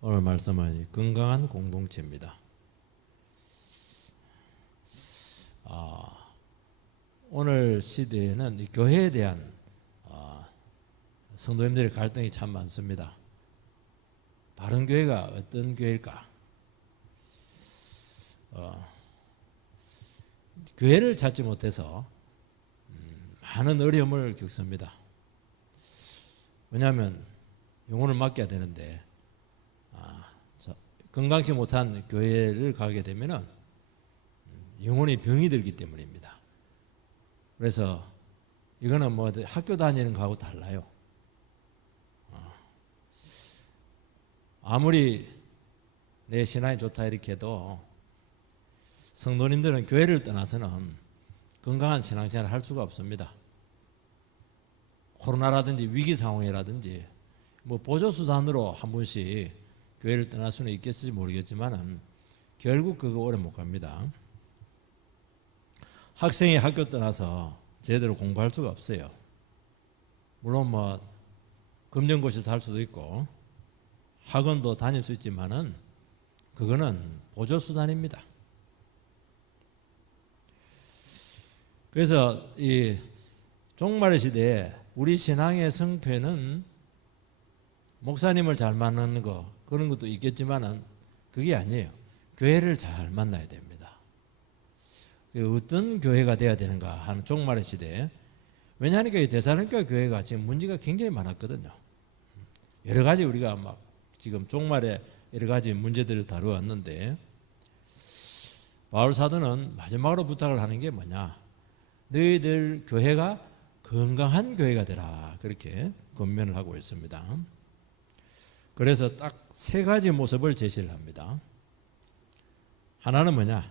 오늘 말씀은 건강한 공동체입니다. 오늘 시대에는 이 교회에 대한 성도님들의 갈등이 참 많습니다. 바른 교회가 어떤 교회일까? 교회를 찾지 못해서 많은 어려움을 겪습니다. 왜냐하면 영혼을 맡겨야 되는데 건강치 못한 교회를 가게 되면 영혼이 병이 들기 때문입니다. 그래서 이거는 뭐 학교 다니는 거하고 달라요. 아무리 내 신앙이 좋다 이렇게 해도 성도님들은 교회를 떠나서는 건강한 신앙생활을 할 수가 없습니다. 코로나라든지 위기 상황이라든지 뭐 보조수단으로 한 번씩 교회를 떠날 수는 있겠을지 모르겠지만 결국 그거 오래 못 갑니다. 학생이 학교 떠나서 제대로 공부할 수가 없어요. 물론 뭐 검정고시도 할 수도 있고 학원도 다닐 수 있지만은 그거는 보조수단입니다. 그래서 이 종말의 시대에 우리 신앙의 성패는 목사님을 잘 만나는 거 그런 것도 있겠지만은 그게 아니에요. 교회를 잘 만나야 됩니다. 어떤 교회가 돼야 되는가 하는 종말의 시대에 왜냐하니까 이 데살로니가 교회가 지금 문제가 굉장히 많았거든요. 여러 가지 우리가 막 지금 종말에 여러 가지 문제들을 다루었는데 바울 사도는 마지막으로 부탁을 하는 게 뭐냐? 너희들 교회가 건강한 교회가 되라 그렇게 권면을 하고 있습니다. 그래서 딱 세 가지 모습을 제시를 합니다. 하나는 뭐냐?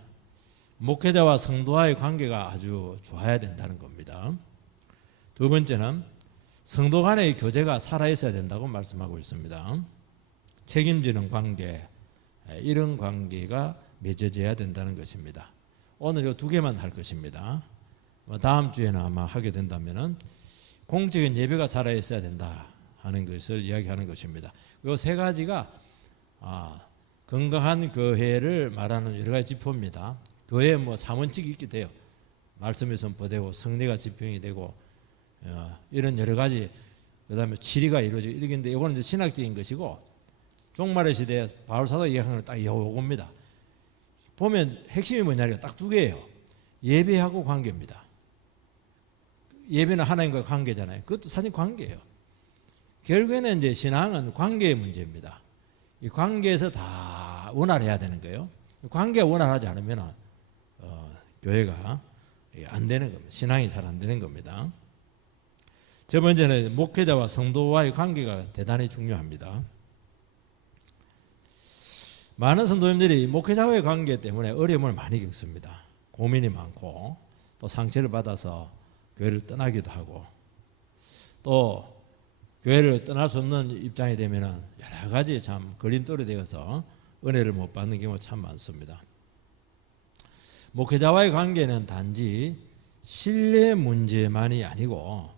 목회자와 성도와의 관계가 아주 좋아야 된다는 겁니다. 두 번째는 성도 간의 교제가 살아있어야 된다고 말씀하고 있습니다. 책임지는 관계, 이런 관계가 맺어져야 된다는 것입니다. 오늘 이 두 개만 할 것입니다. 다음 주에는 아마 하게 된다면은 공적인 예배가 살아있어야 된다 하는 것을 이야기하는 것입니다. 이 세 가지가 건강한 교회를 말하는 여러 가지 지표입니다. 교회에 뭐 삼원칙이 있게 돼요. 말씀이 선포되고 성례가 지평이 되고 이런 여러 가지 그다음에 치리가 이루어지고 이러는데 이거는 이제 신학적인 것이고 종말의 시대에 바울 사도가 이야기하는 건 딱 이겁니다. 보면 핵심이 뭐냐니까 딱 두 개예요. 예배하고 관계입니다. 예배는 하나님과 관계잖아요. 그것도 사실 관계예요. 결국에는 이제 신앙은 관계의 문제입니다. 이 관계에서 다 원활해야 되는 거예요. 관계가 원활하지 않으면 교회가 안 되는 겁니다. 신앙이 잘 안 되는 겁니다. 첫 번째는 목회자와 성도와의 관계가 대단히 중요합니다. 많은 성도님들이 목회자와의 관계 때문에 어려움을 많이 겪습니다. 고민이 많고 또 상처를 받아서 교회를 떠나기도 하고 또 교회를 떠날 수 없는 입장이 되면 여러 가지 참 걸림돌이 되어서 은혜를 못 받는 경우가 참 많습니다. 목회자와의 관계는 단지 신뢰 문제만이 아니고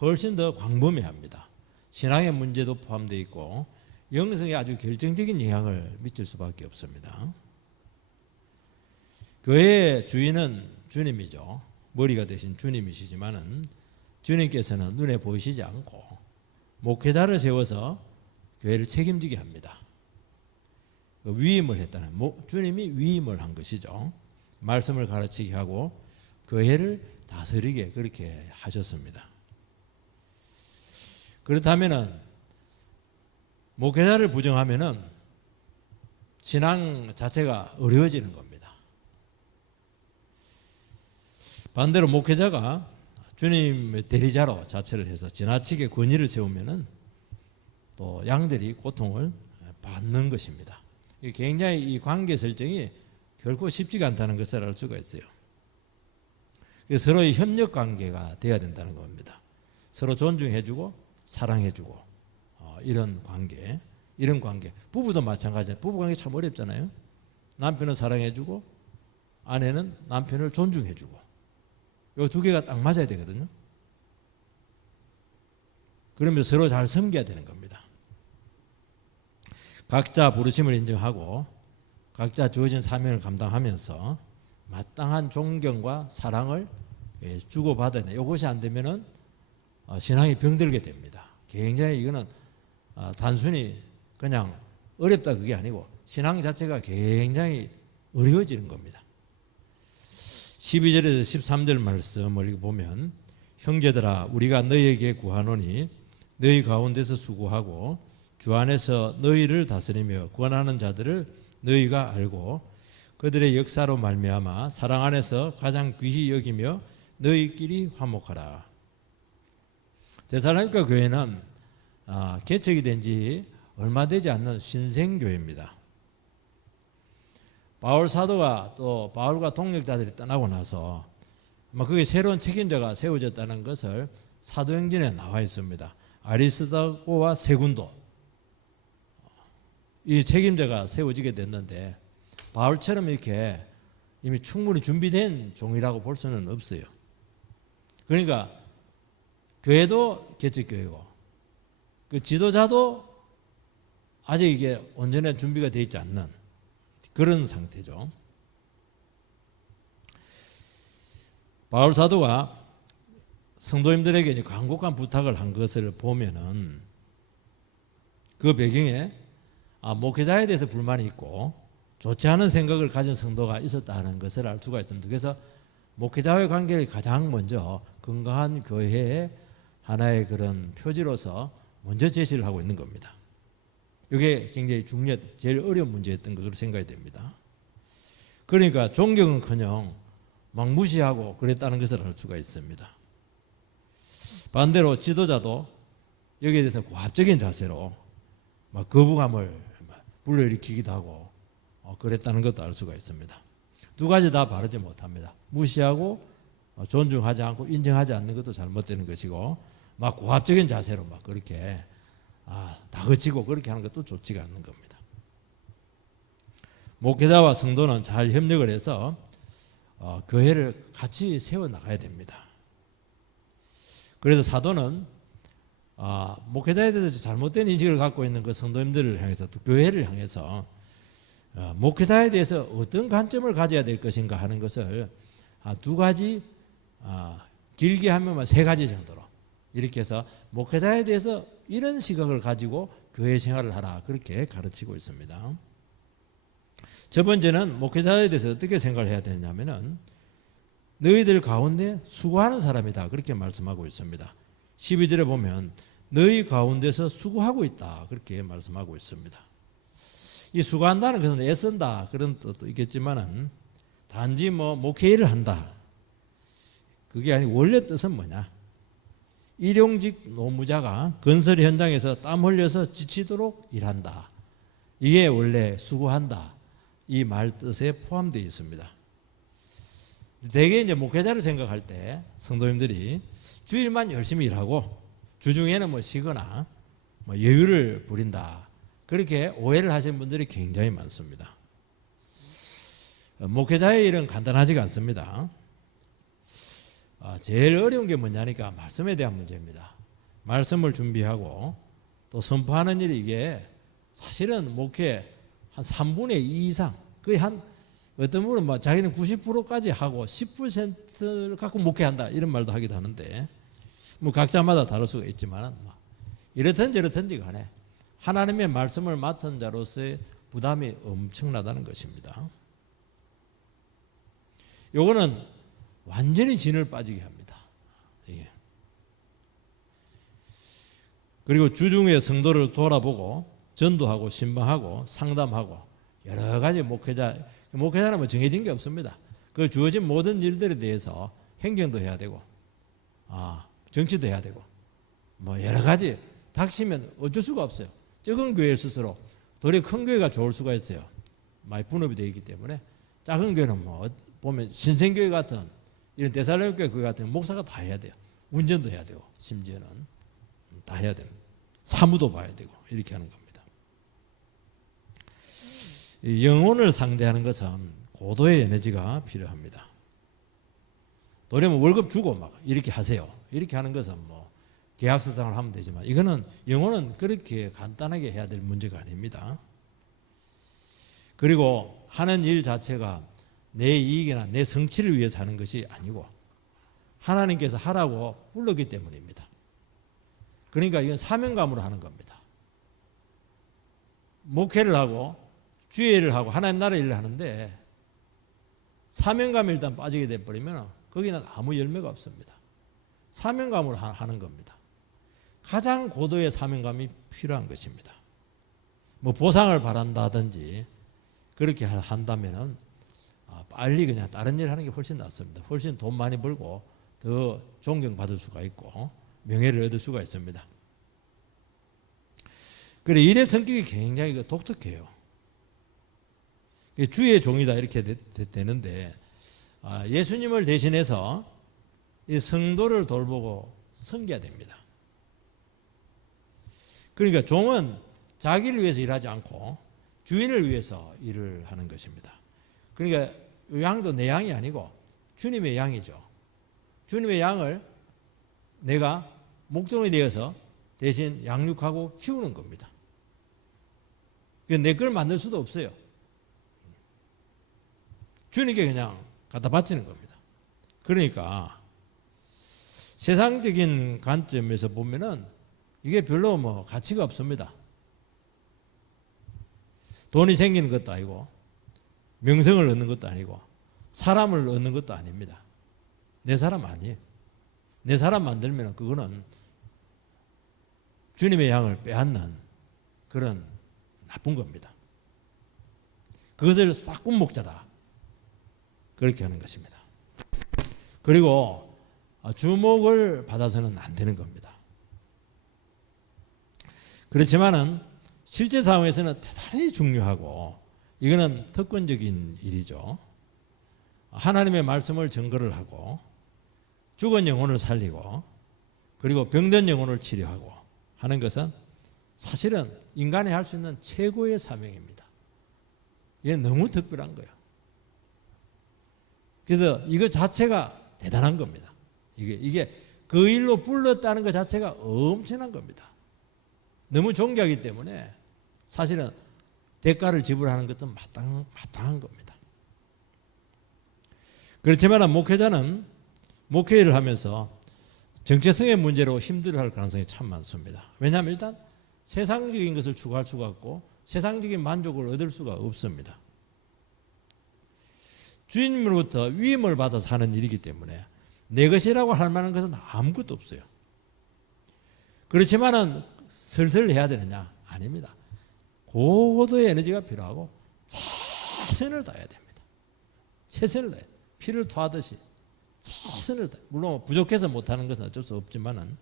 훨씬 더 광범위합니다. 신앙의 문제도 포함되어 있고 영성에 아주 결정적인 영향을 미칠 수밖에 없습니다. 교회의 주인은 주님이죠. 머리가 되신 주님이시지만은 주님께서는 눈에 보이시지 않고 목회자를 세워서 교회를 책임지게 합니다. 위임을 했다는 주님이 위임을 한 것이죠. 말씀을 가르치게 하고 교회를 다스리게 그렇게 하셨습니다. 그렇다면은 목회자를 부정하면은 신앙 자체가 어려워지는 겁니다. 반대로 목회자가 주님의 대리자로 자체를 해서 지나치게 권위를 세우면은 또 양들이 고통을 받는 것입니다. 굉장히 이 관계 설정이 결코 쉽지가 않다는 것을 알 수가 있어요. 서로의 협력 관계가 돼야 된다는 겁니다. 서로 존중해주고 사랑해주고 이런 관계, 부부도 마찬가지예요. 부부 관계 참 어렵잖아요. 남편은 사랑해주고 아내는 남편을 존중해주고 이 두 개가 딱 맞아야 되거든요. 그러면 서로 잘 섬겨야 되는 겁니다. 각자 부르심을 인정하고 각자 주어진 사명을 감당하면서 마땅한 존경과 사랑을 주고받아야 돼. 이것이 안 되면은 신앙이 병들게 됩니다. 굉장히 이거는 단순히 그냥 어렵다 그게 아니고 신앙 자체가 굉장히 어려워지는 겁니다. 12절에서 13절 말씀을 보면 형제들아 우리가 너희에게 구하노니 너희 가운데서 수고하고 주 안에서 너희를 다스리며 권하는 자들을 너희가 알고 그들의 역사로 말미암아 사랑 안에서 가장 귀히 여기며 너희끼리 화목하라. 데살로니가 교회는 개척이 된 지 얼마 되지 않는 신생교회입니다. 바울 사도가 또 바울과 동력자들이 떠나고 나서 그게 새로운 책임자가 세워졌다는 것을 사도행전에 나와 있습니다. 아리스다고와 세군도 이 책임자가 세워지게 됐는데 바울처럼 이렇게 이미 충분히 준비된 종이라고 볼 수는 없어요. 그러니까 교회도 개척교회고 그 지도자도 아직 이게 온전히 준비가 되어 있지 않는 그런 상태죠. 바울 사도가 성도님들에게 간곡한 부탁을 한 것을 보면은 그 배경에 목회자에 대해서 불만이 있고 좋지 않은 생각을 가진 성도가 있었다는 것을 알 수가 있습니다. 그래서 목회자와의 관계를 가장 먼저 건강한 교회의 하나의 그런 표지로서 먼저 제시를 하고 있는 겁니다. 이게 굉장히 제일 어려운 문제였던 것으로 생각이 됩니다. 그러니까 존경은커녕 막 무시하고 그랬다는 것을 알 수가 있습니다. 반대로 지도자도 여기에 대해서 고압적인 자세로 막 거부감을 불러일으키기도 하고 그랬다는 것도 알 수가 있습니다. 두 가지 다 바르지 못합니다. 무시하고 존중하지 않고 인정하지 않는 것도 잘못되는 것이고 막 고압적인 자세로 막 그렇게 다그치고 그렇게 하는 것도 좋지가 않는 겁니다. 목회자와 성도는 잘 협력을 해서 교회를 같이 세워나가야 됩니다. 그래서 사도는 목회자에 대해서 잘못된 인식을 갖고 있는 그 성도님들을 향해서 또 교회를 향해서 목회자에 대해서 어떤 관점을 가져야 될 것인가 하는 것을 두 가지 길게 하면 세 가지 정도로 이렇게 해서 목회자에 대해서 이런 시각을 가지고 교회 생활을 하라 그렇게 가르치고 있습니다. 첫 번째는 목회자에 대해서 어떻게 생각을 해야 되냐면은 너희들 가운데 수고하는 사람이다 그렇게 말씀하고 있습니다. 12절에 보면 너희 가운데서 수고하고 있다 그렇게 말씀하고 있습니다. 이 수고한다는 것은 애쓴다 그런 뜻도 있겠지만은 단지 목회일을 한다 그게 아니고 원래 뜻은 뭐냐? 일용직 노무자가 건설 현장에서 땀 흘려서 지치도록 일한다. 이게 원래 수고한다. 이 말 뜻에 포함되어 있습니다. 대개 이제 목회자를 생각할 때 성도님들이 주일만 열심히 일하고 주중에는 쉬거나 여유를 부린다. 그렇게 오해를 하시는 분들이 굉장히 많습니다. 목회자의 일은 간단하지가 않습니다. 제일 어려운 게 뭐냐니까 말씀에 대한 문제입니다. 말씀을 준비하고 또 선포하는 일이 이게 사실은 목회 한 3분의 2 이상 거의 한 어떤 분은 자기는 90%까지 하고 10%를 갖고 목회한다 이런 말도 하기도 하는데 각자마다 다를 수가 있지만 이렇든 저렇든지 간에 하나님의 말씀을 맡은 자로서의 부담이 엄청나다는 것입니다. 요거는 완전히 진을 빠지게 합니다. 예. 그리고 주중에 성도를 돌아보고 전도하고 신방하고 상담하고 여러 가지 목회자는 정해진 게 없습니다. 그 주어진 모든 일들에 대해서 행정도 해야 되고 정치도 해야 되고 여러 가지 닥치면 어쩔 수가 없어요. 적은 교회 스스로 도리어 큰 교회가 좋을 수가 있어요. 많이 분업이 되어 있기 때문에 작은 교회는 보면 신생교회 같은 이런 데살로니가 교회 같은 목사가 다 해야 돼요. 운전도 해야 되고 심지어는 다 해야 됩니다. 사무도 봐야 되고 이렇게 하는 겁니다. 영혼을 상대하는 것은 고도의 에너지가 필요합니다. 도리어 월급 주고 이렇게 하세요. 이렇게 하는 것은 계약서상을 하면 되지만 이거는 영혼은 그렇게 간단하게 해야 될 문제가 아닙니다. 그리고 하는 일 자체가 내 이익이나 내 성취를 위해서 하는 것이 아니고 하나님께서 하라고 불렀기 때문입니다. 그러니까 이건 사명감으로 하는 겁니다. 목회를 하고 주의 일을 하고 하나님 나라 일을 하는데 사명감이 일단 빠지게 돼버리면 거기는 아무 열매가 없습니다. 사명감으로 하는 겁니다. 가장 고도의 사명감이 필요한 것입니다. 뭐 보상을 바란다든지 그렇게 한다면은 빨리 그냥 다른 일 하는 게 훨씬 낫습니다. 훨씬 돈 많이 벌고 더 존경받을 수가 있고 명예를 얻을 수가 있습니다. 그래 일의 성격이 굉장히 독특해요. 주의 종이다 이렇게 되는데 예수님을 대신해서 이 성도를 돌보고 섬겨야 됩니다. 그러니까 종은 자기를 위해서 일하지 않고 주인을 위해서 일을 하는 것입니다. 그러니까 양도 내 양이 아니고 주님의 양이죠. 주님의 양을 내가 목종이 되어서 대신 양육하고 키우는 겁니다. 내 걸 만들 수도 없어요. 주님께 그냥 갖다 바치는 겁니다. 그러니까 세상적인 관점에서 보면은 이게 별로 뭐 가치가 없습니다. 돈이 생기는 것도 아니고 명성을 얻는 것도 아니고 사람을 얻는 것도 아닙니다. 내 사람 아니에요. 내 사람 만들면 그거는 주님의 양을 빼앗는 그런 나쁜 겁니다. 그것을 싹군 목자다. 그렇게 하는 것입니다. 그리고 주목을 받아서는 안 되는 겁니다. 그렇지만은 실제 상황에서는 대단히 중요하고 이거는 특권적인 일이죠. 하나님의 말씀을 증거를 하고 죽은 영혼을 살리고 그리고 병든 영혼을 치료하고 하는 것은 사실은 인간이 할 수 있는 최고의 사명입니다. 이게 너무 특별한 거예요. 그래서 이거 자체가 대단한 겁니다. 이게 그 일로 불렀다는 것 자체가 엄청난 겁니다. 너무 존귀하기 때문에 사실은 대가를 지불하는 것도 마땅한 겁니다. 그렇지만 목회자는 목회를 하면서 정체성의 문제로 힘들어할 가능성이 참 많습니다. 왜냐하면 일단 세상적인 것을 추구할 수가 없고 세상적인 만족을 얻을 수가 없습니다. 주님으로부터 위임을 받아서 하는 일이기 때문에 내 것이라고 할 만한 것은 아무것도 없어요. 그렇지만은 슬슬 해야 되느냐? 아닙니다. 고도의 에너지가 필요하고 최선을 다해야 됩니다. 최선을 다해야 돼요. 피를 토하듯이 최선을 다해요. 물론 부족해서 못하는 것은 어쩔 수 없지만은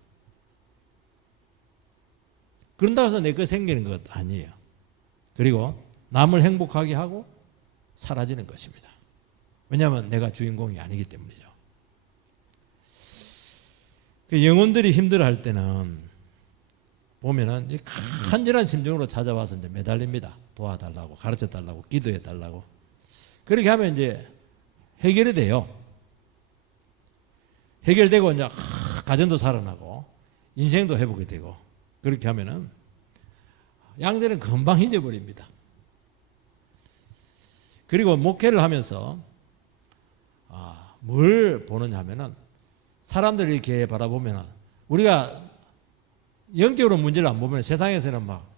그런다고 해서 내 거 생기는 것 아니에요. 그리고 남을 행복하게 하고 사라지는 것입니다. 왜냐하면 내가 주인공이 아니기 때문이죠. 영혼들이 힘들어할 때는 보면은 간절한 심정으로 찾아와서 이제 매달립니다. 도와달라고, 가르쳐달라고, 기도해달라고. 그렇게 하면 이제 해결이 돼요. 해결되고 이제 가정도 살아나고 인생도 회복이 되고 그렇게 하면은 양들은 금방 잊어버립니다. 그리고 목회를 하면서 뭘 보느냐 하면은 사람들이 이렇게 바라보면은 우리가 영적으로 문제를 안 보면 세상에서는 막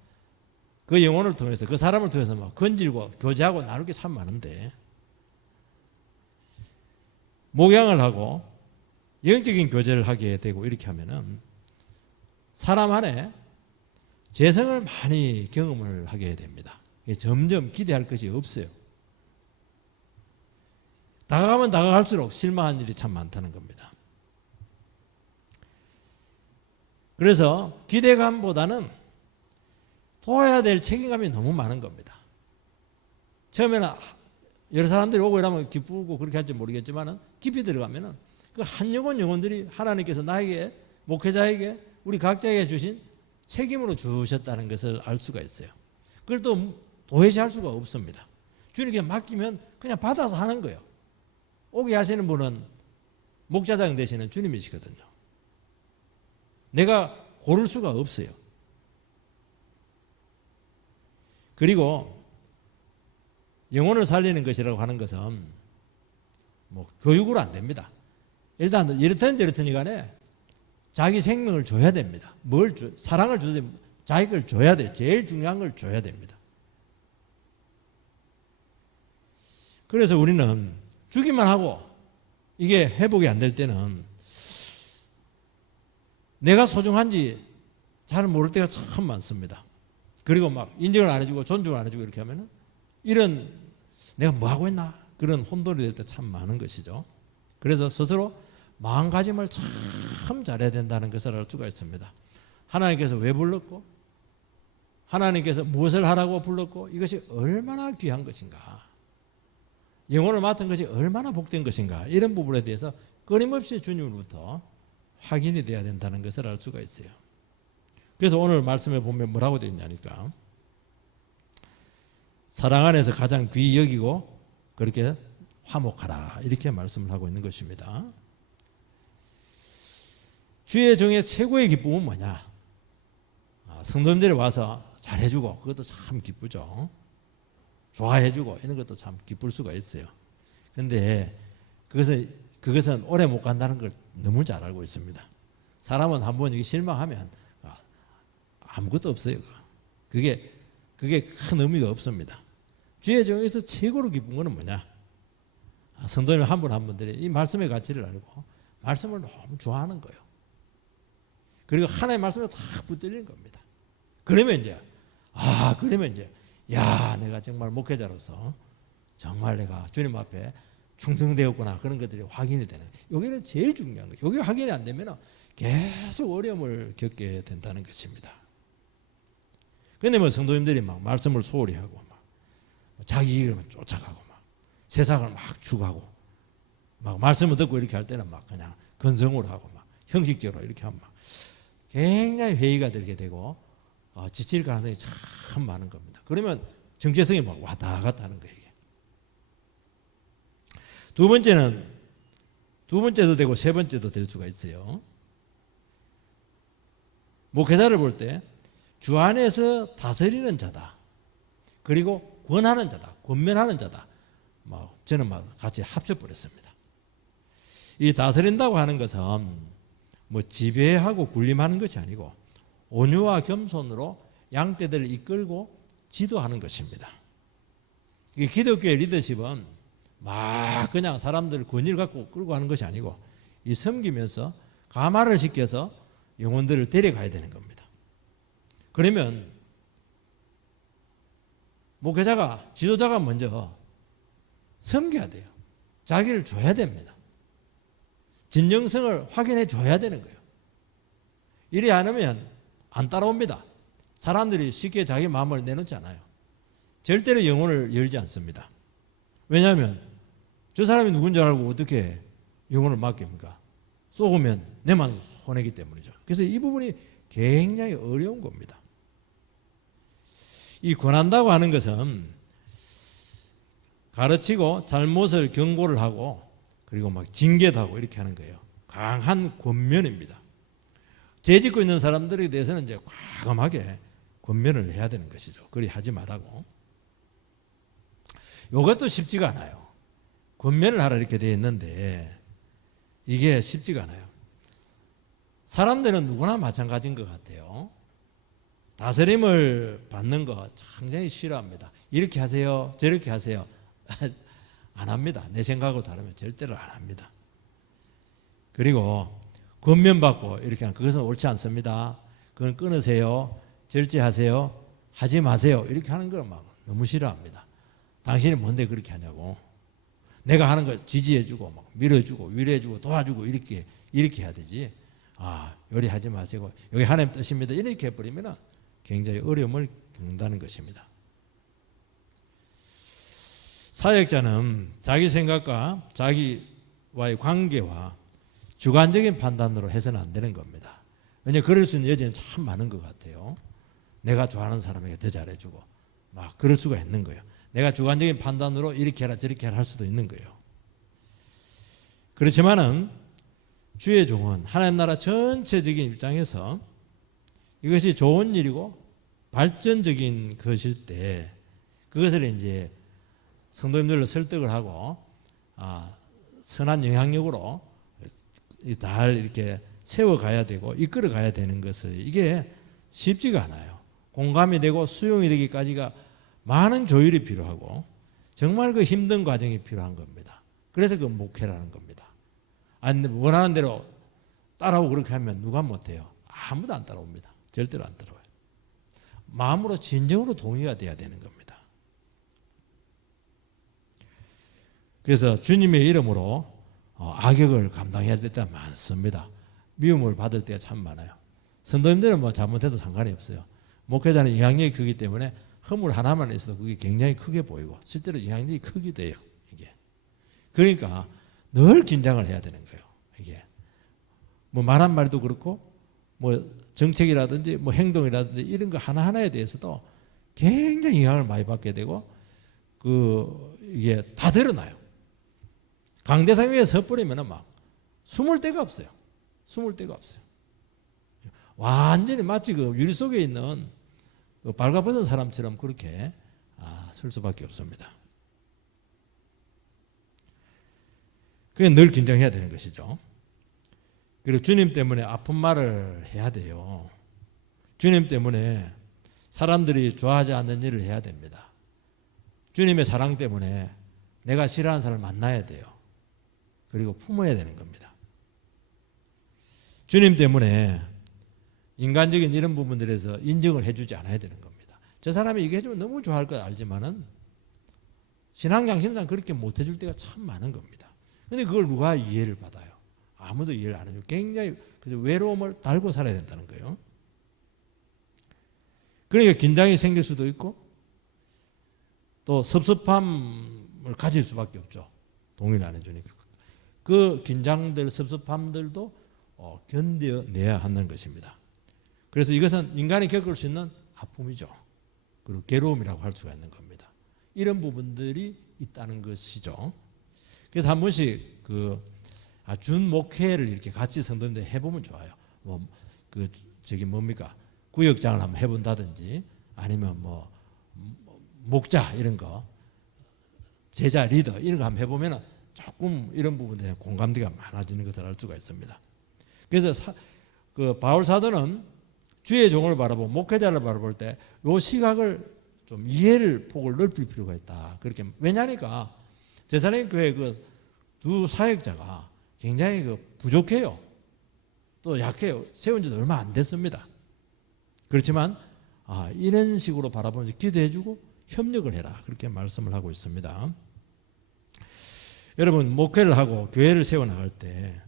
그 영혼을 통해서 그 사람을 통해서 막 건질고 교제하고 나눌 게 참 많은데 목양을 하고 영적인 교제를 하게 되고 이렇게 하면은 사람 안에 재성을 많이 경험을 하게 됩니다. 점점 기대할 것이 없어요. 다가가면 다가갈수록 실망한 일이 참 많다는 겁니다. 그래서 기대감보다는 도와야 될 책임감이 너무 많은 겁니다. 처음에는 여러 사람들이 오고 이러면 기쁘고 그렇게 할지 모르겠지만 깊이 들어가면 그 한 영혼들이 하나님께서 나에게 목회자에게 우리 각자에게 주신 책임으로 주셨다는 것을 알 수가 있어요. 그걸 또 도외시할 수가 없습니다. 주님께 맡기면 그냥 받아서 하는 거예요. 오게 하시는 분은 목자장 되시는 주님이시거든요. 내가 고를 수가 없어요. 그리고 영혼을 살리는 것이라고 하는 것은 뭐 교육으로 안 됩니다. 일단 이렇든 저렇든 간에 자기 생명을 줘야 됩니다. 사랑을 줘야 됩니다. 자기 걸 줘야 돼. 제일 중요한 걸 줘야 됩니다. 그래서 우리는 주기만 하고 이게 회복이 안 될 때는 내가 소중한지 잘 모를 때가 참 많습니다. 그리고 막 인정을 안 해주고 존중을 안 해주고 이렇게 하면은 이런 내가 뭐 하고 있나 그런 혼돈이 될 때 참 많은 것이죠. 그래서 스스로 마음가짐을 참 잘해야 된다는 것을 알 수가 있습니다. 하나님께서 왜 불렀고 하나님께서 무엇을 하라고 불렀고 이것이 얼마나 귀한 것인가, 영혼을 맡은 것이 얼마나 복된 것인가, 이런 부분에 대해서 끊임없이 주님으로부터 확인이 돼야 된다는 것을 알 수가 있어요. 그래서 오늘 말씀에 보면 뭐라고 되어 있냐니까, 사랑 안에서 가장 귀히 여기고 그렇게 화목하라, 이렇게 말씀을 하고 있는 것입니다. 주의 종의 최고의 기쁨은 뭐냐? 성도님들이 와서 잘해주고 그것도 참 기쁘죠. 좋아해주고 이런 것도 참 기쁠 수가 있어요. 그런데 그것은 오래 못 간다는 걸 너무 잘 알고 있습니다. 사람은 한번 여기 실망하면 아무것도 없어요. 그게 큰 의미가 없습니다. 주의 종에서 최고로 기쁜 것은 뭐냐? 성도님 한 분 한 분들이 이 말씀의 가치를 알고 말씀을 너무 좋아하는 거예요. 그리고 하나님의 말씀에 탁 붙들리는 겁니다. 그러면 이제 야, 내가 정말 목회자로서 정말 내가 주님 앞에 충성되었구나, 그런 것들이 확인이 되는 거예요. 여기는 제일 중요한 거예요. 여기 확인이 안 되면 계속 어려움을 겪게 된다는 것입니다. 그런데 뭐 성도님들이 막 말씀을 소홀히 하고 막 자기 이름을 쫓아가고 막 세상을 막 추구하고 막 말씀을 듣고 이렇게 할 때는 막 그냥 건성으로 하고 막 형식적으로 이렇게 하면 막 굉장히 회의가 들게 되고 지칠 가능성이 참 많은 겁니다. 그러면 정체성이 막 왔다 갔다 하는 거예요. 이게. 두 번째도 되고 세 번째도 될 수가 있어요. 목회자를 볼 때 주 안에서 다스리는 자다, 그리고 권하는 자다, 권면하는 자다, 저는 같이 합쳐버렸습니다. 이 다스린다고 하는 것은 지배하고 군림하는 것이 아니고 온유와 겸손으로 양떼들을 이끌고 지도하는 것입니다. 이 기독교의 리더십은 막 그냥 사람들 권위를 갖고 끌고 가는 것이 아니고 이 섬기면서 감화를 시켜서 영혼들을 데려가야 되는 겁니다. 그러면 목회자가, 지도자가 먼저 섬겨야 돼요. 자기를 줘야 됩니다. 진정성을 확인해 줘야 되는 거예요. 이리 않으면 안 따라옵니다. 사람들이 쉽게 자기 마음을 내놓지 않아요. 절대로 영혼을 열지 않습니다. 왜냐하면 저 사람이 누군지 알고 어떻게 영혼을 맡깁니까? 쏘으면 내만 손해기 때문이죠. 그래서 이 부분이 굉장히 어려운 겁니다. 이 권한다고 하는 것은 가르치고 잘못을 경고를 하고 그리고 막 징계도 하고 이렇게 하는 거예요. 강한 권면입니다. 죄 짓고 있는 사람들에 대해서는 이제 과감하게 권면을 해야 되는 것이죠. 그리 하지 말라고. 이것도 쉽지가 않아요. 권면을 하라 이렇게 되어 있는데 이게 쉽지가 않아요. 사람들은 누구나 마찬가지인 것 같아요. 다스림을 받는 거 굉장히 싫어합니다. 이렇게 하세요, 저렇게 하세요. 안 합니다. 내 생각하고 다르면 절대로 안 합니다. 그리고 권면받고 이렇게 하면 그것은 옳지 않습니다. 그건 끊으세요, 절제하세요, 하지 마세요, 이렇게 하는 걸 막 너무 싫어합니다. 당신이 뭔데 그렇게 하냐고. 내가 하는 걸 지지해주고 막 밀어주고 위로해주고 도와주고 이렇게 해야 되지. 요리하지 마시고 여기 하나님 뜻입니다, 이렇게 해버리면 굉장히 어려움을 겪는다는 것입니다. 사역자는 자기 생각과 자기와의 관계와 주관적인 판단으로 해서는 안 되는 겁니다. 왜냐하면 그럴 수 있는 여지는 참 많은 것 같아요. 내가 좋아하는 사람에게 더 잘해주고 막 그럴 수가 있는 거예요. 내가 주관적인 판단으로 이렇게 해라 저렇게 해라 할 수도 있는 거예요. 그렇지만은 주의 종은 하나님 나라 전체적인 입장에서 이것이 좋은 일이고 발전적인 것일 때 그것을 이제 성도님들을 설득을 하고 선한 영향력으로 잘 이렇게 세워가야 되고 이끌어가야 되는 것을 이게 쉽지가 않아요. 공감이 되고 수용이 되기까지가 많은 조율이 필요하고 정말 그 힘든 과정이 필요한 겁니다. 그래서 그 목회라는 겁니다. 원하는 대로 따라오고 그렇게 하면 누가 못해요? 아무도 안 따라옵니다. 절대로 안 따라와요. 마음으로 진정으로 동의가 돼야 되는 겁니다. 그래서 주님의 이름으로 악역을 감당해야 될 때가 많습니다. 미움을 받을 때가 참 많아요. 성도님들은 뭐 잘못해도 상관이 없어요. 목회자는 영향력이 크기 때문에 허물 하나만 있어도 그게 굉장히 크게 보이고 실제로 영향력이 크게 돼요. 이게. 그러니까 늘 긴장을 해야 되는 거예요. 이게. 뭐 말 한마디도 그렇고 뭐 정책이라든지 뭐 행동이라든지 이런 거 하나하나에 대해서도 굉장히 영향을 많이 받게 되고 이게 다 드러나요. 강대상 위에 서버리면 막 숨을 데가 없어요. 숨을 데가 없어요. 완전히 마치 그 유리 속에 있는 그 발가벗은 사람처럼 그렇게 설 수밖에 없습니다. 그게 늘 긴장해야 되는 것이죠. 그리고 주님 때문에 아픈 말을 해야 돼요. 주님 때문에 사람들이 좋아하지 않는 일을 해야 됩니다. 주님의 사랑 때문에 내가 싫어하는 사람을 만나야 돼요. 그리고 품어야 되는 겁니다. 주님 때문에 인간적인 이런 부분들에서 인정을 해주지 않아야 되는 겁니다. 저 사람이 이거 해주면 너무 좋아할 걸 알지만은 신앙 양심상 그렇게 못 해줄 때가 참 많은 겁니다. 그런데 그걸 누가 이해를 받아요? 아무도 이해를 안 해요. 굉장히 외로움을 달고 살아야 된다는 거예요. 그러니까 긴장이 생길 수도 있고 또 섭섭함을 가질 수밖에 없죠. 동의를 안 해주니까. 그 긴장들, 섭섭함들도 견뎌내야 하는 것입니다. 그래서 이것은 인간이 겪을 수 있는 아픔이죠. 그리고 괴로움이라고 할 수가 있는 겁니다. 이런 부분들이 있다는 것이죠. 그래서 한 번씩 준목회를 이렇게 같이 성도님들 해보면 좋아요. 뭡니까? 구역장을 한번 해본다든지 아니면 목자 이런 거, 제자 리더 이런 거 한번 해보면 조금 이런 부분에 공감대가 많아지는 것을 알 수가 있습니다. 그래서 바울 사도는 주의 종을 바라보고 목회자를 바라볼 때 이 시각을 좀 이해를 폭을 넓힐 필요가 있다. 그렇게 왜냐니까 제사님 교회 두 사역자가 굉장히 부족해요. 또 약해요. 세운 지도 얼마 안 됐습니다. 그렇지만 이런 식으로 바라보면서 기도해주고 협력을 해라. 그렇게 말씀을 하고 있습니다. 여러분 목회를 하고 교회를 세워나갈 때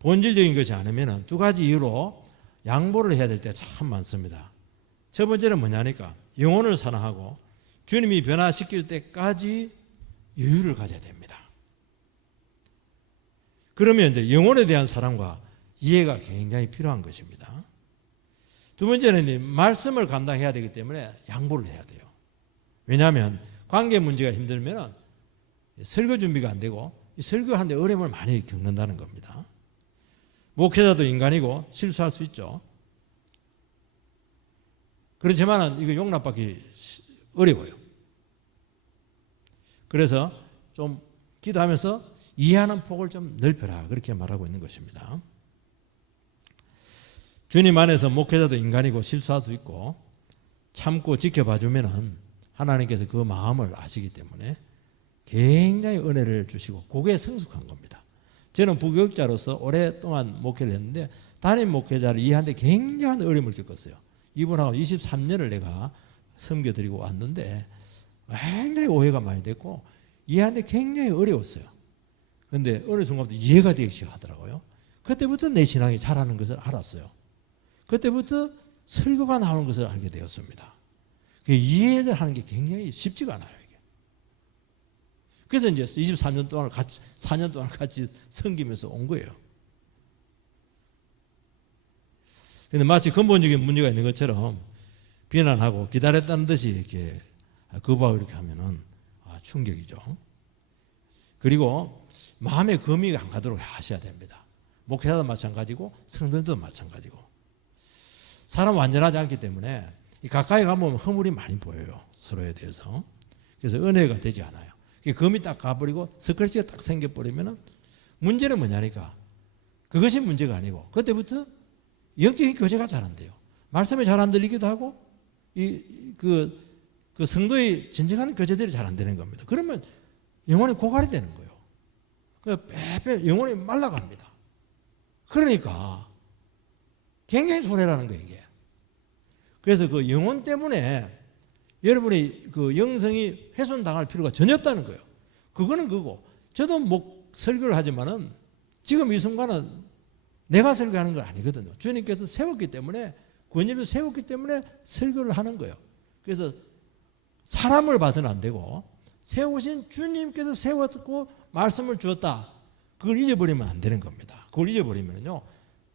본질적인 것이 아니면 두 가지 이유로 양보를 해야 될 때가 참 많습니다. 첫 번째는 뭐냐니까 영혼을 사랑하고 주님이 변화시킬 때까지 여유를 가져야 됩니다. 그러면 이제 영혼에 대한 사랑과 이해가 굉장히 필요한 것입니다. 두 번째는 말씀을 감당해야 되기 때문에 양보를 해야 돼요. 왜냐하면 관계 문제가 힘들면 설교 준비가 안 되고 설교하는데 어려움을 많이 겪는다는 겁니다. 목회자도 인간이고 실수할 수 있죠. 그렇지만 이거 용납받기 어려워요. 그래서 좀 기도하면서 이해하는 폭을 좀 넓혀라. 그렇게 말하고 있는 것입니다. 주님 안에서 목회자도 인간이고 실수할 수 있고 참고 지켜봐주면 하나님께서 그 마음을 아시기 때문에 굉장히 은혜를 주시고 그게 성숙한 겁니다. 저는 부교육자로서 오랫동안 목회를 했는데 담임 목회자를 이해하는데 굉장한 어려움을 겪었어요. 이분하고 23년을 내가 섬겨드리고 왔는데 굉장히 오해가 많이 됐고 이해하는데 굉장히 어려웠어요. 그런데 어느 순간부터 이해가 되기 시작하더라고요. 그때부터 내 신앙이 자라는 것을 알았어요. 그때부터 설교가 나오는 것을 알게 되었습니다. 이해를 하는 게 굉장히 쉽지가 않아요. 이게. 그래서 이제 23년 동안 4년 동안 같이 섬기면서 온 거예요. 근데 마치 근본적인 문제가 있는 것처럼 비난하고 기다렸다는 듯이 이렇게 거부하고 이렇게 하면은 충격이죠. 그리고 마음의 금이 안 가도록 하셔야 됩니다. 목회자도 마찬가지고 성도들도 마찬가지고. 사람 완전하지 않기 때문에 가까이 가면 허물이 많이 보여요. 서로에 대해서. 그래서 은혜가 되지 않아요. 검이 딱 가버리고 스크래치가 딱 생겨버리면 문제는 뭐냐니까 그것이 문제가 아니고 그때부터 영적인 교제가 잘 안 돼요. 말씀이 잘 안 들리기도 하고 그 성도의 진정한 교제들이 잘 안 되는 겁니다. 그러면 영혼이 고갈이 되는 거예요. 빼빼 영혼이 말라갑니다. 그러니까 굉장히 손해라는 거예요, 이게. 그래서 그 영혼 때문에 여러분의 그 영성이 훼손당할 필요가 전혀 없다는 거예요. 그거는 그거. 저도 설교를 하지만은 지금 이 순간은 내가 설교하는 건 아니거든요. 주님께서 세웠기 때문에 권위를 세웠기 때문에 설교를 하는 거예요. 그래서 사람을 봐서는 안 되고 세우신 주님께서 세웠고 말씀을 주었다. 그걸 잊어버리면 안 되는 겁니다. 그걸 잊어버리면요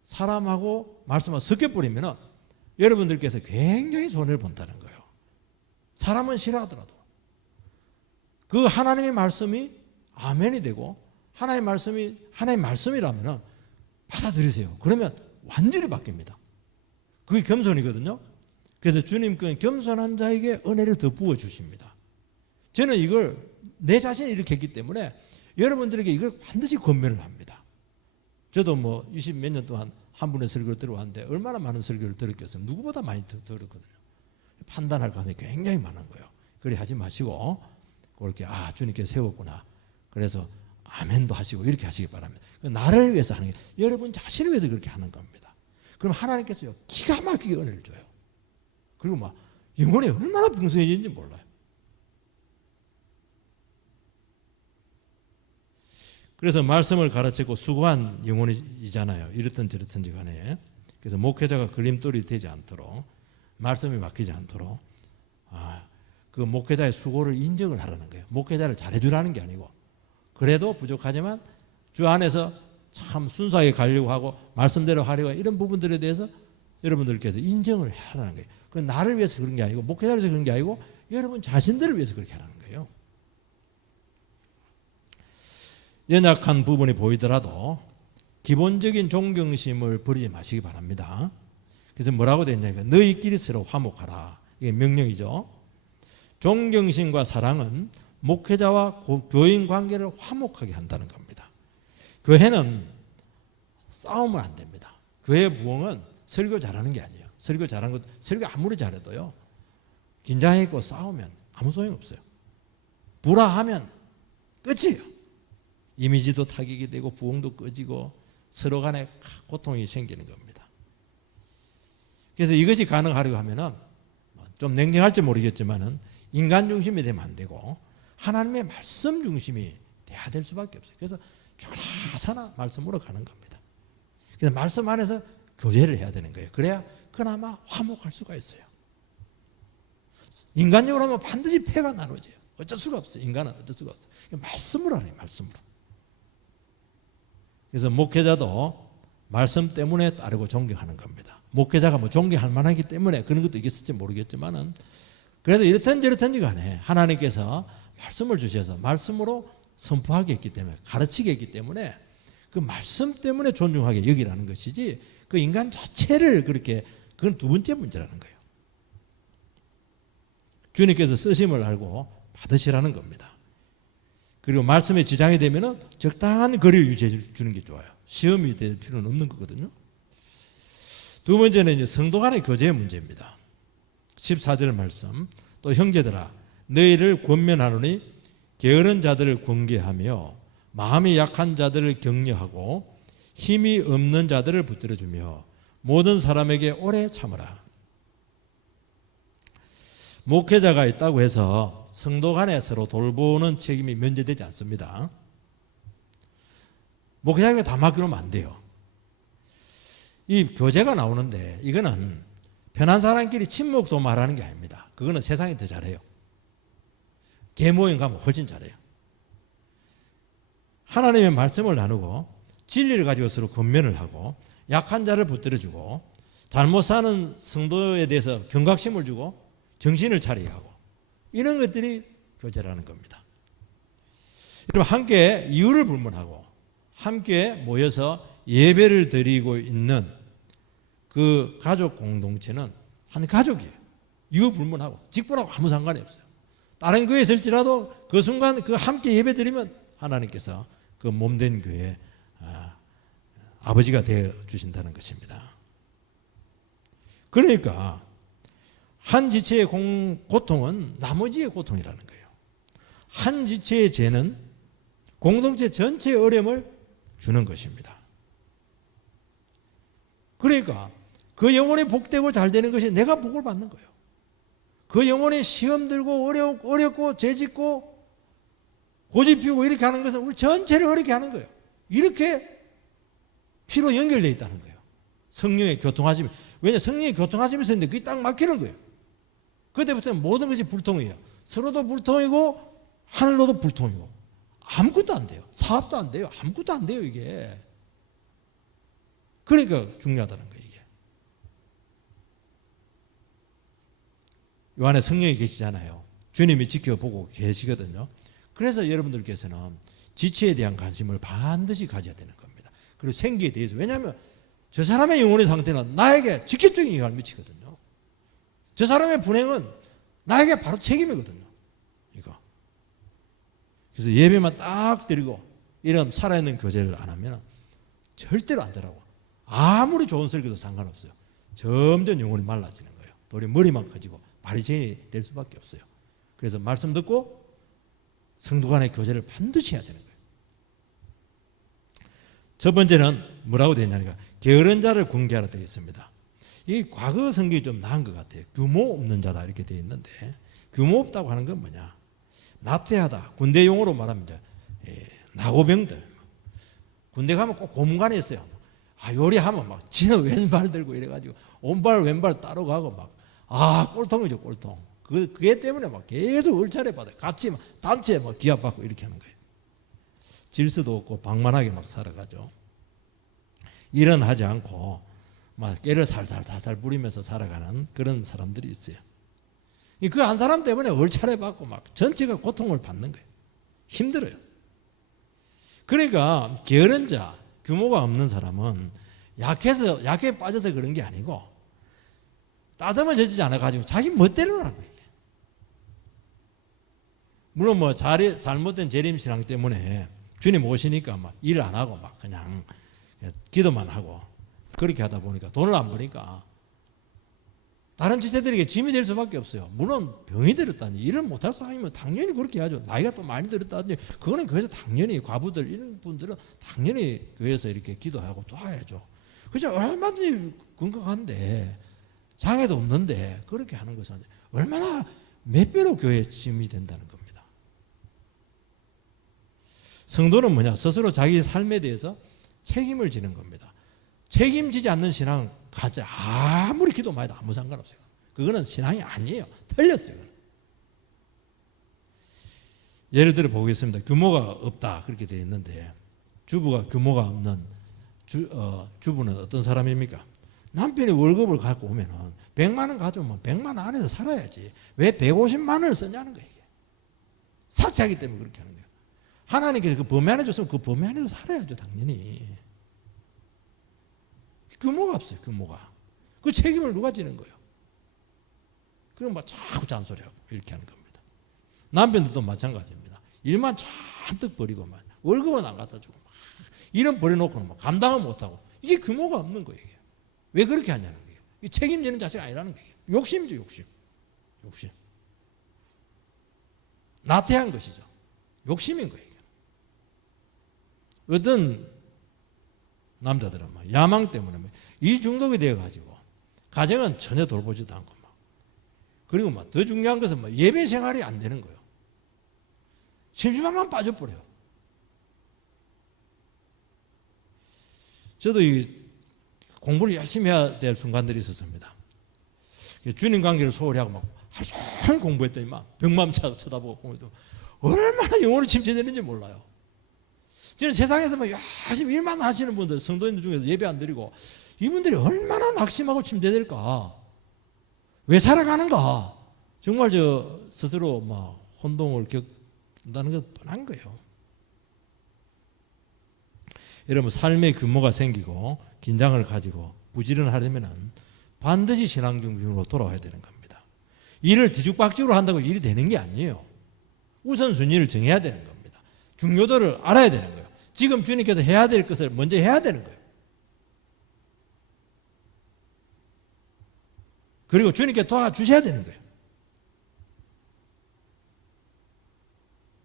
사람하고 말씀하고 섞여버리면은 여러분들께서 굉장히 손해를 본다는 거예요. 사람은 싫어하더라도 그 하나님의 말씀이 아멘이 되고 하나님의 말씀이 하나님의 말씀이라면은 받아들이세요. 그러면 완전히 바뀝니다. 그게 겸손이거든요. 그래서 주님께서 겸손한 자에게 은혜를 더 부어주십니다. 저는 이걸 내 자신이 이렇게 했기 때문에 여러분들에게 이걸 반드시 권면을 합니다. 저도 20몇 년 동안 한 분의 설교를 들어왔는데 얼마나 많은 설교를 들었겠어요. 누구보다 많이 들었거든요. 판단할 가능성이 굉장히 많은 거예요. 그래 하지 마시고 그렇게 주님께서 세웠구나. 그래서 아멘도 하시고 이렇게 하시기 바랍니다. 나를 위해서 하는 게 여러분 자신을 위해서 그렇게 하는 겁니다. 그럼 하나님께서요 기가 막히게 은혜를 줘요. 그리고 영혼이 얼마나 풍성해지는지 몰라요. 그래서 말씀을 가르치고 수고한 영혼이잖아요. 이렇든 저렇든지 간에. 그래서 목회자가 걸림돌이 되지 않도록 말씀이 막히지 않도록 그 목회자의 수고를 인정을 하라는 거예요. 목회자를 잘해주라는 게 아니고 그래도 부족하지만 주 안에서 참 순수하게 가려고 하고 말씀대로 하려고 이런 부분들에 대해서 여러분들께서 인정을 하라는 거예요. 그건 나를 위해서 그런 게 아니고 목회자를 위해서 그런 게 아니고 여러분 자신들을 위해서 그렇게 하라는 거예요. 연약한 부분이 보이더라도 기본적인 존경심을 버리지 마시기 바랍니다. 그래서 뭐라고 되어 있냐니까 너희끼리 서로 화목하라. 이게 명령이죠. 존경심과 사랑은 목회자와 교인 관계를 화목하게 한다는 겁니다. 교회는 싸우면 안 됩니다. 교회 부흥은 설교 잘하는 게 아니에요. 설교 잘하는 것, 설교 아무리 잘해도요 긴장했고 싸우면 아무 소용 없어요. 불화하면 끝이에요. 이미지도 타격이 되고 부흥도 꺼지고 서로 간에 고통이 생기는 겁니다. 그래서 이것이 가능하려고 하면은 좀 냉정할지 모르겠지만은 인간 중심이 되면 안 되고 하나님의 말씀 중심이 돼야 될 수밖에 없어요. 그래서 주라사나 말씀으로 가는 겁니다. 그래서 말씀 안에서 교제를 해야 되는 거예요. 그래야 그나마 화목할 수가 있어요. 인간적으로 하면 반드시 패가 나눠져요. 어쩔 수가 없어요. 인간은 어쩔 수가 없어요. 말씀으로 하네요. 말씀으로. 그래서 목회자도 말씀 때문에 따르고 존경하는 겁니다. 목회자가 존경할 만하기 때문에 그런 것도 있겠을지 모르겠지만은 그래도 이렇든 저렇든지 간에 하나님께서 말씀을 주셔서 말씀으로 선포하게 했기 때문에 가르치게 했기 때문에 그 말씀 때문에 존중하게 여기라는 것이지 그 인간 자체를 그렇게 그건 두 번째 문제라는 거예요. 주님께서 쓰심을 알고 받으시라는 겁니다. 그리고 말씀에 지장이 되면은 적당한 거리를 유지해 주는 게 좋아요. 시험이 될 필요는 없는 거거든요. 두 번째는 이제 성도 간의 교제의 문제입니다. 14절 말씀. 또 형제들아 너희를 권면하노니 게으른 자들을 권계하며 마음이 약한 자들을 격려하고 힘이 없는 자들을 붙들어주며 모든 사람에게 오래 참으라. 목회자가 있다고 해서 성도 간에 서로 돌보는 책임이 면제되지 않습니다. 목회자에게 다 맡겨놓으면 안 돼요. 이 교제가 나오는데 이거는 편한 사람끼리 친목도 말하는 게 아닙니다. 그거는 세상이 더 잘해요. 계모임 가면 훨씬 잘해요. 하나님의 말씀을 나누고 진리를 가지고 서로 권면을 하고 약한 자를 붙들어주고 잘못 사는 성도에 대해서 경각심을 주고 정신을 차리게 하고 이런 것들이 교제라는 겁니다. 여러분 함께 이유를 불문하고 함께 모여서 예배를 드리고 있는 그 가족 공동체는 한 가족이에요. 이유 불문하고 직분하고 아무 상관이 없어요. 다른 교회에 있을지라도 그 순간 그 함께 예배드리면 하나님께서 그 몸된 교회 아버지가 되어 주신다는 것입니다. 그러니까 한 지체의 고통은 나머지의 고통이라는 거예요. 한 지체의 죄는 공동체 전체의 어려움을 주는 것입니다. 그러니까 그 영혼이 복되고 잘 되는 것이 내가 복을 받는 거예요. 그 영혼이 시험 들고 어렵고 죄짓고 고집 피우고 이렇게 하는 것은 우리 전체를 어렵게 하는 거예요. 이렇게 피로 연결되어 있다는 거예요. 성령의 교통하심이. 왜냐, 성령의 교통하심이 있었는데 그게 딱 막히는 거예요. 그때부터는 모든 것이 불통이에요. 서로도 불통이고 하늘로도 불통이고 아무것도 안 돼요. 사업도 안 돼요. 아무것도 안 돼요, 이게. 그러니까 중요하다는 거예요, 이게. 요 안에 성령이 계시잖아요. 주님이 지켜보고 계시거든요. 그래서 여러분들께서는 지체에 대한 관심을 반드시 가져야 되는 겁니다. 그리고 생기에 대해서. 왜냐하면 저 사람의 영혼의 상태는 나에게 직접적인 영향을 미치거든요. 저 사람의 불행은 나에게 바로 책임이거든요. 이거. 그래서 예배만 딱 드리고 이런 살아있는 교제를 안 하면 절대로 안 되라고. 아무리 좋은 설교도 상관없어요. 점점 영혼이 말라지는 거예요. 또 우리 머리만 커지고 바리새인이 될 수밖에 없어요. 그래서 말씀 듣고 성도 간의 교제를 반드시 해야 되는 거예요. 첫 번째는 뭐라고 되어 있냐니까 게으른 자를 공개하라 되어 있습니다. 이 과거 성경이 좀 나은 것 같아요. 규모 없는 자다 이렇게 되어 있는데 규모 없다고 하는 건 뭐냐? 나태하다. 군대 용어로 말하면 이제 나고병들. 군대 가면 꼭 고문관이 있어요. 요리하면 막 지는 왼발 들고 이래가지고 온발 왼발 따로 가고 막 꼴통이죠, 꼴통. 그게 때문에 막 계속 얼차례 받아요. 같이 막 단체에 막 기합받고 이렇게 하는 거예요. 질서도 없고 방만하게 막 살아가죠. 일은 하지 않고 막 깨를 살살 부리면서 살아가는 그런 사람들이 있어요. 그 한 사람 때문에 얼차례 받고 막 전체가 고통을 받는 거예요. 힘들어요. 그러니까 게으른 자, 규모가 없는 사람은 약해 빠져서 그런 게 아니고 따듬어지지 않아가지고 자기 멋대로 하는 거예요. 물론 뭐 잘못된 재림신앙 때문에 주님 오시니까 막 일 안 하고 막 그냥 기도만 하고 그렇게 하다 보니까 돈을 안 버니까 다른 지체들에게 짐이 될 수밖에 없어요. 물론 병이 들었다니 일을 못할 사람이면 당연히 그렇게 해야죠. 나이가 또 많이 들었다니 그거는 교회에서 당연히 과부들 이런 분들은 당연히 교회에서 이렇게 기도하고 또 해야죠. 그죠? 얼마든지 건강한데 장애도 없는데 그렇게 하는 것은 얼마나 몇 배로 교회에 짐이 된다는 겁니다. 성도는 뭐냐? 스스로 자기 삶에 대해서 책임을 지는 겁니다. 책임지지 않는 신앙 가짜 아무리 기도 많이 해도 아무 상관없어요. 그거는 신앙이 아니에요. 틀렸어요. 예를 들어 보겠습니다. 규모가 없다 그렇게 되어 있는데 주부가 규모가 없는 주부는 어떤 사람입니까? 남편이 월급을 갖고 오면은 100만 원 가져오면 100만 원 안에서 살아야지. 왜 150만 원을 쓰냐는 거예요. 이게. 삭제하기 때문에 그렇게 하는 거예요. 하나님께서 그 범위 안에 줬으면 그 범위 안에서 살아야죠. 당연히. 규모가 없어요. 규모가. 그 책임을 누가 지는 거예요? 그럼 막 자꾸 잔소리하고 이렇게 하는 겁니다. 남편들도 마찬가지입니다. 일만 잔뜩 버리고만 월급은 안 갖다 주고 막 일은 버려놓고는 막 감당을 못하고 이게 규모가 없는 거예요. 이게. 왜 그렇게 하냐는 거예요. 이게 책임지는 자세가 아니라는 거예요. 욕심이죠. 욕심. 나태한 것이죠. 욕심인 거예요. 어떤 남자들은 막 야망 때문에 이 중독이 되어가지고 가정은 전혀 돌보지도 않고 막 그리고 막 더 중요한 것은 막 예배 생활이 안 되는 거예요. 심심함만 빠져버려요. 저도 이 공부를 열심히 해야 될 순간들이 있었습니다. 주님 관계를 소홀히 하고 막 하루 종일 공부했더니 막 벽만 쳐다보고 공부해도 얼마나 영혼이 침체되는지 몰라요. 저는 세상에서 막 열심히 일만 하시는 분들, 성도님들 중에서 예배 안 드리고 이분들이 얼마나 낙심하고 침체될까? 왜 살아가는가? 정말 저 스스로 막 혼동을 겪는다는 건 뻔한 거예요. 여러분 삶의 규모가 생기고 긴장을 가지고 부지런하려면 반드시 신앙 중심으로 돌아와야 되는 겁니다. 일을 뒤죽박죽으로 한다고 일이 되는 게 아니에요. 우선순위를 정해야 되는 겁니다. 중요도를 알아야 되는 거예요. 지금 주님께서 해야 될 것을 먼저 해야 되는 거예요. 그리고 주님께 도와주셔야 되는 거예요.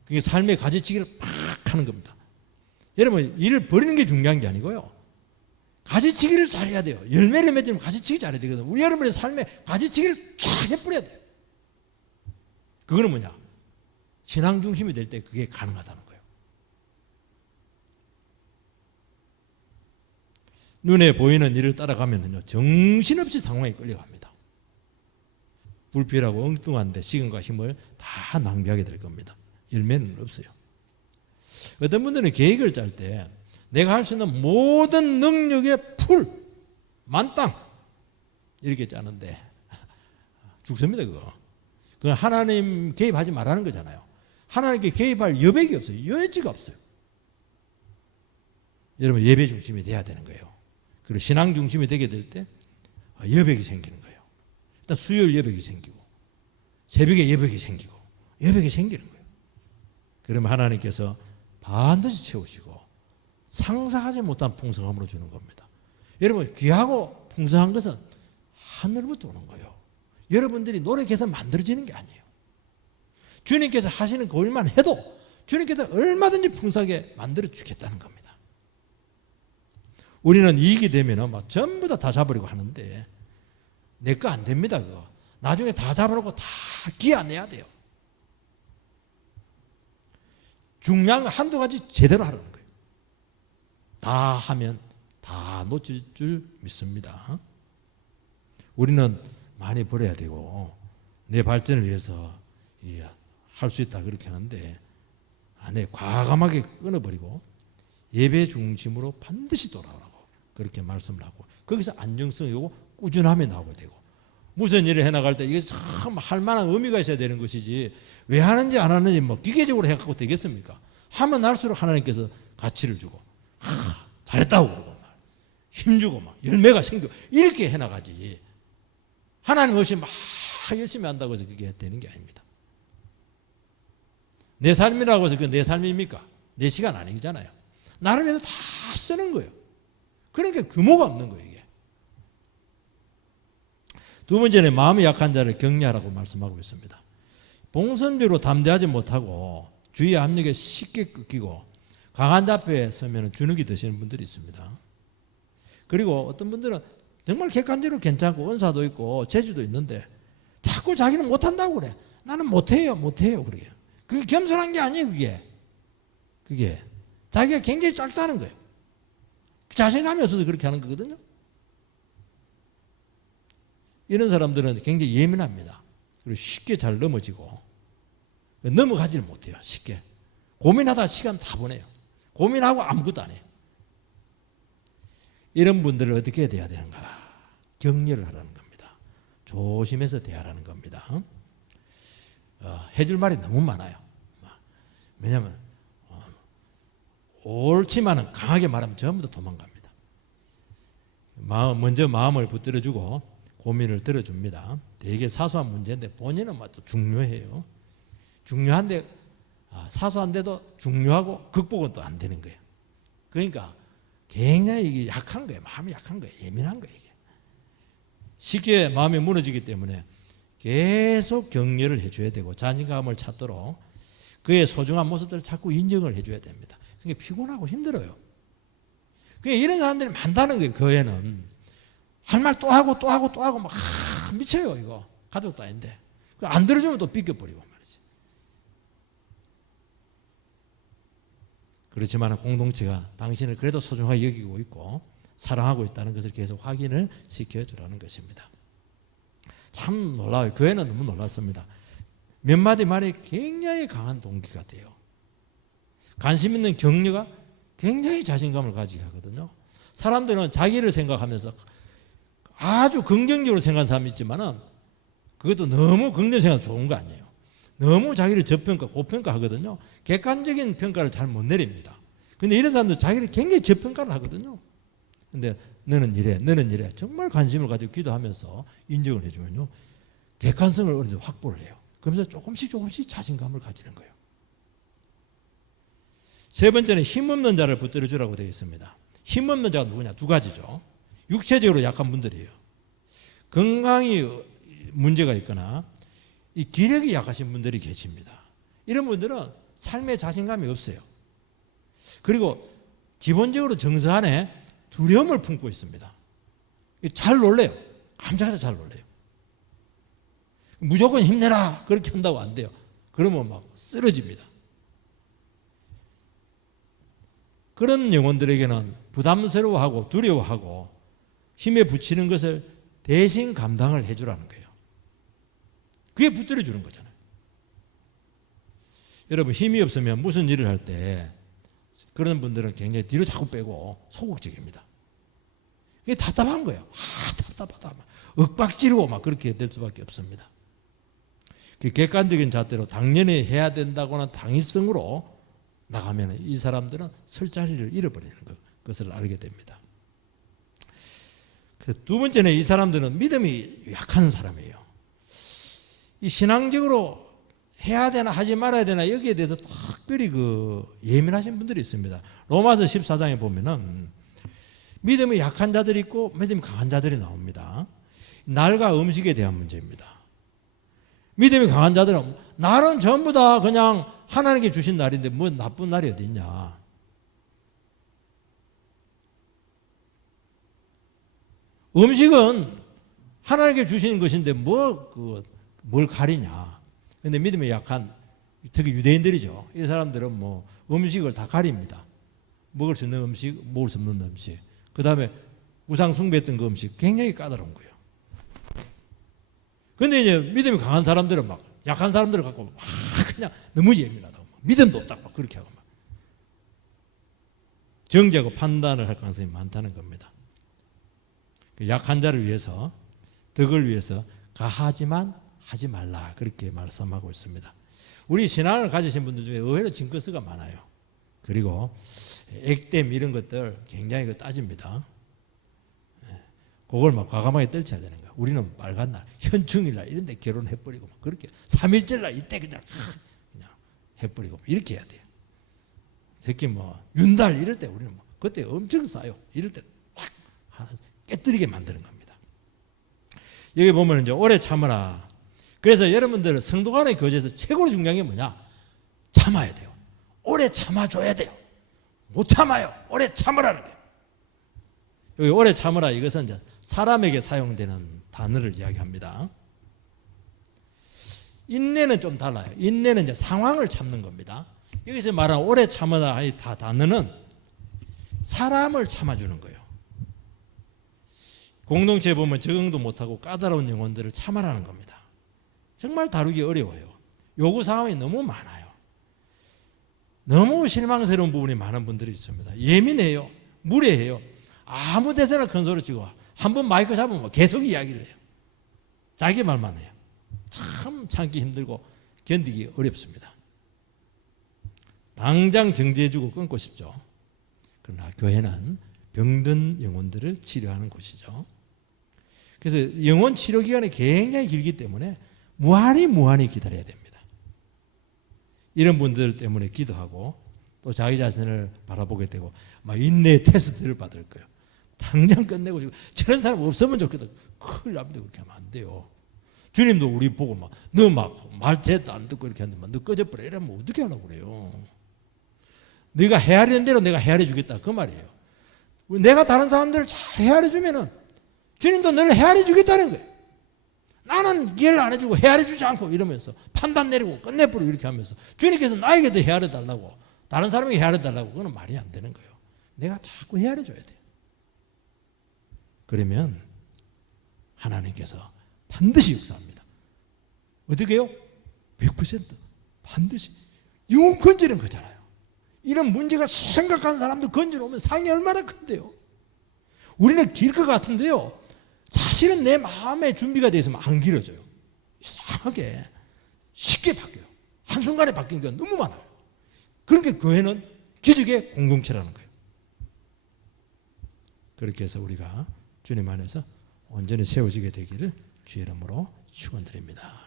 그게 삶의 가지치기를 팍 하는 겁니다. 여러분, 일을 버리는 게 중요한 게 아니고요. 가지치기를 잘해야 돼요. 열매를 맺으면 가지치기 잘해야 되거든요. 우리 여러분의 삶에 가지치기를 쫙 해버려야 돼요. 그거는 뭐냐? 신앙 중심이 될 때 그게 가능하다는 거예요. 눈에 보이는 일을 따라가면요, 정신없이 상황에 끌려갑니다. 불필요하고 엉뚱한데 시간과 힘을 다 낭비하게 될 겁니다. 열매는 없어요. 어떤 분들은 계획을 짤 때 내가 할 수 있는 모든 능력의 풀, 만땅 이렇게 짜는데 죽습니다. 그건 하나님 개입하지 말라는 거잖아요. 하나님께 개입할 여백이 없어요. 여지가 없어요. 여러분, 예배 중심이 돼야 되는 거예요. 그리고 신앙 중심이 되게 될 때 여백이 생기는 거예요. 일단 수요일 여백이 생기고 새벽에 여백이 생기고 여백이 생기는 거예요. 그러면 하나님께서 반드시 채우시고 상상하지 못한 풍성함으로 주는 겁니다. 여러분, 귀하고 풍성한 것은 하늘부터 오는 거예요. 여러분들이 노력해서 만들어지는 게 아니에요. 주님께서 하시는 그 일만 해도 주님께서 얼마든지 풍성하게 만들어 주겠다는 겁니다. 우리는 이익이 되면 막 전부 다 잡으려고 하는데 내 거 안 됩니다. 그거 나중에 다 잡아놓고 다 기아 내야 돼요. 중요한 거 한두 가지 제대로 하라는 거예요. 다 하면 다 놓칠 줄 믿습니다. 우리는 많이 벌어야 되고 내 발전을 위해서 할 수 있다 그렇게 하는데 안에 과감하게 끊어버리고 예배 중심으로 반드시 돌아오라고 그렇게 말씀을 하고 거기서 안정성이 오고 꾸준함이 나오게 되고 무슨 일을 해나갈 때 이게 참 할 만한 의미가 있어야 되는 것이지 왜 하는지 안 하는지 뭐 기계적으로 해갖고 되겠습니까? 하면 할수록 하나님께서 가치를 주고 잘했다고 그러고 힘주고 막 열매가 생기고 이렇게 해나가지 하나님 없이 막 열심히 한다고 해서 그게 되는 게 아닙니다. 내 삶이라고 해서 그게 내 삶입니까? 내 시간 아니잖아요. 나를 위해서 다 쓰는 거예요. 그러니까 규모가 없는 거예요. 이게. 두 번째는 마음이 약한 자를 격려하라고 말씀하고 있습니다. 봉선비로 담대하지 못하고 주의 압력에 쉽게 꺾이고 강한 자 앞에 서면 주눅이 드시는 분들이 있습니다. 그리고 어떤 분들은 정말 객관적으로 괜찮고 은사도 있고 재주도 있는데 자꾸 자기는 못한다고 그래. 나는 못해요 그러게. 그게 겸손한 게 아니에요. 그게 자기가 굉장히 작다는 거예요. 자신감이 없어서 그렇게 하는 거거든요. 이런 사람들은 굉장히 예민합니다. 그리고 쉽게 잘 넘어지고 넘어가지를 못해요. 쉽게 고민하다 시간 다 보내요. 고민하고 아무것도 안 해요. 이런 분들을 어떻게 대해야 되는가? 격려를 하라는 겁니다. 조심해서 대하라는 겁니다. 해줄 말이 너무 많아요. 왜냐하면 옳지만은 강하게 말하면 전부 다 도망갑니다. 먼저 마음을 붙들어주고 고민을 들어줍니다. 되게 사소한 문제인데 본인은 또 중요해요. 중요한데 사소한데도 중요하고 극복은 또 안 되는 거예요. 그러니까 굉장히 이게 약한 거예요. 마음이 약한 거예요. 예민한 거예요. 이게. 쉽게 마음이 무너지기 때문에 계속 격려를 해줘야 되고 자신감을 찾도록 그의 소중한 모습들을 자꾸 인정을 해줘야 됩니다. 그게 피곤하고 힘들어요. 그러니까 이런 사람들이 많다는 거예요. 교회는 할 말 또 하고 또 하고 또 하고 막 미쳐요. 이거 가족도 아닌데 안 들어주면 또 삐껴버리고 말이지. 그렇지만 공동체가 당신을 그래도 소중하게 여기고 있고 사랑하고 있다는 것을 계속 확인을 시켜주라는 것입니다. 참 놀라워요. 교회는 너무 놀랐습니다. 몇 마디 말에 굉장히 강한 동기가 돼요. 관심 있는 격려가 굉장히 자신감을 가지게 하거든요. 사람들은 자기를 생각하면서 아주 긍정적으로 생각하는 사람이 있지만은 그것도 너무 긍정 생각 좋은 거 아니에요. 너무 자기를 저평가, 고평가하거든요. 객관적인 평가를 잘 못 내립니다. 근데 이런 사람들 자기를 굉장히 저평가를 하거든요. 근데 너는 이래 정말 관심을 가지고 기도하면서 인정을 해주면요. 객관성을 어느 정도 확보를 해요. 그러면서 조금씩 자신감을 가지는 거예요. 세 번째는 힘없는 자를 붙들어 주라고 되어 있습니다. 힘없는 자가 누구냐? 두 가지죠. 육체적으로 약한 분들이에요. 건강이 문제가 있거나 이 기력이 약하신 분들이 계십니다. 이런 분들은 삶에 자신감이 없어요. 그리고 기본적으로 정서 안에 두려움을 품고 있습니다. 잘 놀래요. 감정에서 잘 놀래요. 무조건 힘내라 그렇게 한다고 안 돼요. 그러면 막 쓰러집니다. 그런 영혼들에게는 부담스러워하고 두려워하고 힘에 부치는 것을 대신 감당을 해주라는 거예요. 그게 붙들어 주는 거잖아요. 여러분 힘이 없으면 무슨 일을 할 때 그런 분들은 굉장히 뒤로 자꾸 빼고 소극적입니다. 이게 답답한 거예요. 답답하다. 윽박지르고 막 그렇게 될 수밖에 없습니다. 그 객관적인 잣대로 당연히 해야 된다고는 당위성으로 나가면 이 사람들은 설 자리를 잃어버리는 것을 알게 됩니다. 두 번째는 이 사람들은 믿음이 약한 사람이에요. 이 신앙적으로 해야 되나 하지 말아야 되나 여기에 대해서 특별히 예민하신 분들이 있습니다. 로마서 14장에 보면은 믿음이 약한 자들이 있고 믿음이 강한 자들이 나옵니다. 날과 음식에 대한 문제입니다. 믿음이 강한 자들은 날은 전부 다 그냥 하나님께 주신 날인데 뭐 나쁜 날이 어디 있냐. 음식은 하나님께 주신 것인데 뭘 가리냐. 그런데 믿음이 약한 특히 유대인들이죠. 이 사람들은 뭐 음식을 다 가립니다. 먹을 수 있는 음식, 먹을 수 없는 음식. 그 다음에 우상 숭배했던 그 음식 굉장히 까다로운 거예요. 그런데 이제 믿음이 강한 사람들은 막 약한 사람들을 갖고 막 그냥 너무 예민하다고 믿음도 없다고 막 그렇게 하고 막 정죄하고 판단을 할 가능성이 많다는 겁니다. 약한 자를 위해서 덕을 위해서 가하지만 하지 말라 그렇게 말씀하고 있습니다. 우리 신앙을 가지신 분들 중에 의외로 징크스가 많아요. 그리고 액땜 이런 것들 굉장히 따집니다. 그걸 막 과감하게 떨쳐야 되는 거야. 우리는 빨간 날, 현충일날 이런 데 결혼해버리고 막 그렇게 3.1절날 이때 그냥 해버리고 이렇게 해야 돼요. 특히 뭐 윤달 이럴 때 우리는 뭐 그때 엄청 싸요. 이럴 때 딱 깨뜨리게 만드는 겁니다. 여기 보면 이제 오래 참으라. 그래서 여러분들 성도 간의 교제에서 최고로 중요한 게 뭐냐? 참아야 돼요. 오래 참아줘야 돼요. 못 참아요. 오래 참으라는 거예요. 여기 오래 참으라 이것은 이제 사람에게 사용되는 단어를 이야기합니다. 인내는 좀 달라요. 인내는 이제 상황을 참는 겁니다. 여기서 말하는 오래 참으라 이 단어는 사람을 참아주는 거예요. 공동체에 보면 적응도 못하고 까다로운 영혼들을 참아라는 겁니다. 정말 다루기 어려워요. 요구사항이 너무 많아요. 너무 실망스러운 부분이 많은 분들이 있습니다. 예민해요. 무례해요. 아무 데서나 큰 소리 치고 한 번 마이크 잡으면 계속 이야기를 해요. 자기 말만 해요. 참 참기 힘들고 견디기 어렵습니다. 당장 정지해주고 끊고 싶죠. 그러나 교회는 병든 영혼들을 치료하는 곳이죠. 그래서 영혼 치료 기간이 굉장히 길기 때문에 무한히 기다려야 됩니다. 이런 분들 때문에 기도하고 또 자기 자신을 바라보게 되고 막 인내 테스트를 받을 거예요. 당장 끝내고 싶고 저런 사람 없으면 좋겠다. 큰일 납니다. 그렇게 하면 안 돼요. 주님도 우리 보고 막 너 막 말 제대로 안 듣고 이렇게 하는데 너 꺼져버려 이러면 어떻게 하려고 그래요. 네가 헤아리는 대로 내가 헤아려 주겠다 그 말이에요. 내가 다른 사람들을 잘 헤아려 주면은 주님도 너를 헤아려 주겠다는 거예요. 나는 이해를 안 해주고 헤아려 주지 않고 이러면서 판단 내리고 끝내버리고 이렇게 하면서 주님께서 나에게도 헤아려 달라고 다른 사람에게 헤아려 달라고 그건 말이 안 되는 거예요. 내가 자꾸 헤아려 줘야 돼요. 그러면 하나님께서 반드시 역사합니다. 어떻게 해요? 100% 반드시 영혼 건지는 거잖아요. 이런 문제가 심각한 사람들 건져놓으면 상이 얼마나 큰데요. 우리는 길 것 같은데요. 사실은 내 마음의 준비가 되어 있으면 안 길어져요. 이상하게 쉽게 바뀌어요. 한순간에 바뀐 게 너무 많아요. 그러니까 교회는 기적의 공동체라는 거예요. 그렇게 해서 우리가 주님 안에서 온전히 세워지게 되기를 주의 이름으로 축원드립니다.